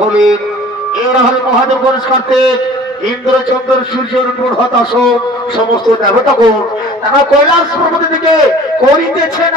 তাহলে এরা হলে মহাদেব গণেশ কার্তিক ইন্দ্র চন্দ্র সূর্যের উপর হতাশ সমস্ত দেবতাগণ তারা কৈলাস পর্বত থেকে করিতেছেন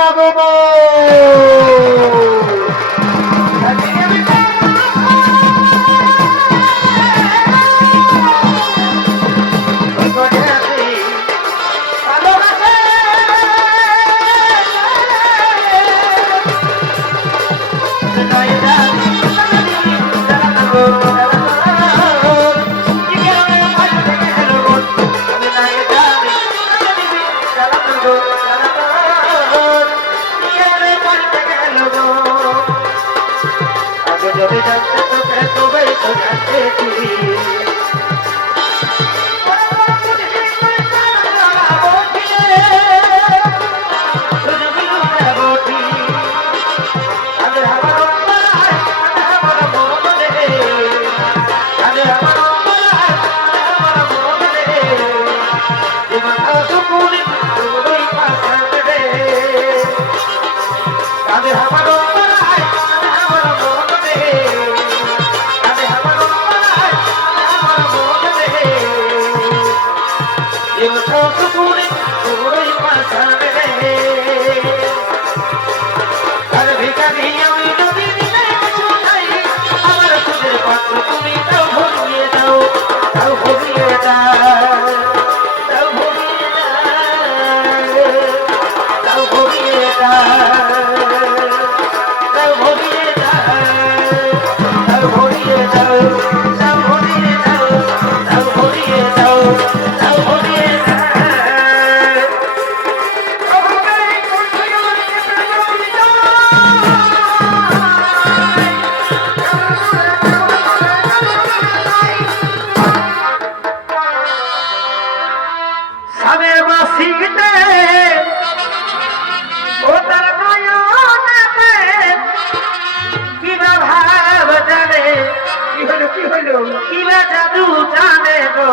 জাদু জানে গো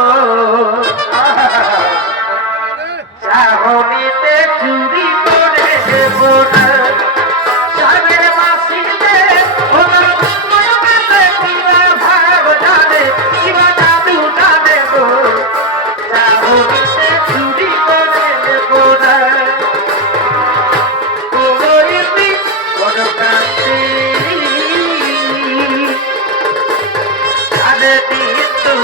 চাহনিতে চুরি করে দেবো না সামের মাসিতে ওনার মনতে কিবা ভাব জানে কিবা জাদু জানে গো চাহনিতে চুরি করে দেবো না কোইনি বড় কাছে আরে দিতু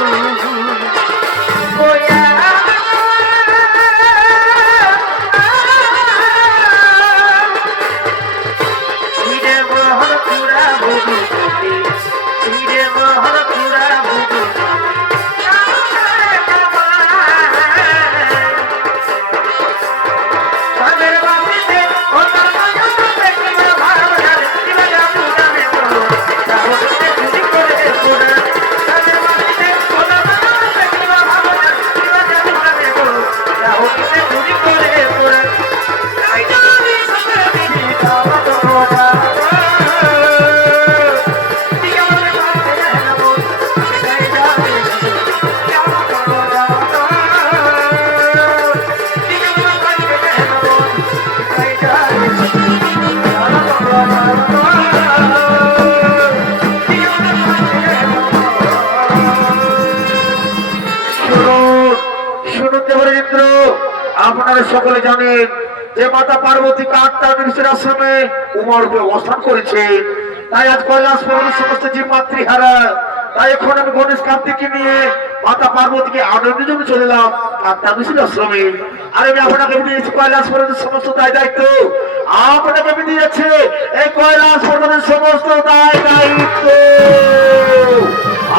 কোয়া আপনারা সকলে জানেন যে মাতা পার্বতী কাকতার ঋষির আশ্রমে উমার উপরে অবস্থান করেছে তাই আজ কৈলাস পর্বতের সমস্ত জীব মাতৃহারা তাই এখন আমি গণেশ কার্তিককে নিয়ে মাতা পার্বতীকে আনন্দের জন্য চলে এলাম কাকতার ঋষির আশ্রমে আর আমি আপনাকে দিয়েছি কৈলাস পর্বতের সমস্ত দায় দায়িত্ব আপনাকে দিয়েছে এই কৈলাস পর্বতের সমস্ত দায় দায়িত্ব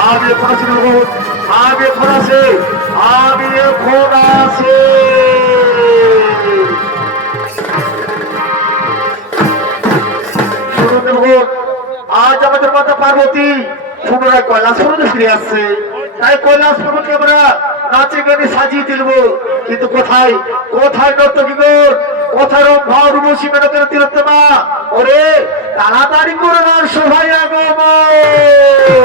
আমি এখন আছি আমি এখন আছি আমি এখন আছি আজ আমাদের মাতা পার্বতী পুনরায় কৈলাস পর্বতে ফিরে আসছে তাই কৈলাস পর্বতকে আমরা নাচে গানে সাজিয়ে তুলব কিন্তু কোথায় কোথায় নর্তকীগণ কোথায় রম্ভা উর্বশী মেনকের তিলোত্তমা ওরে তাড়াতাড়ি করে শোভায় আগমন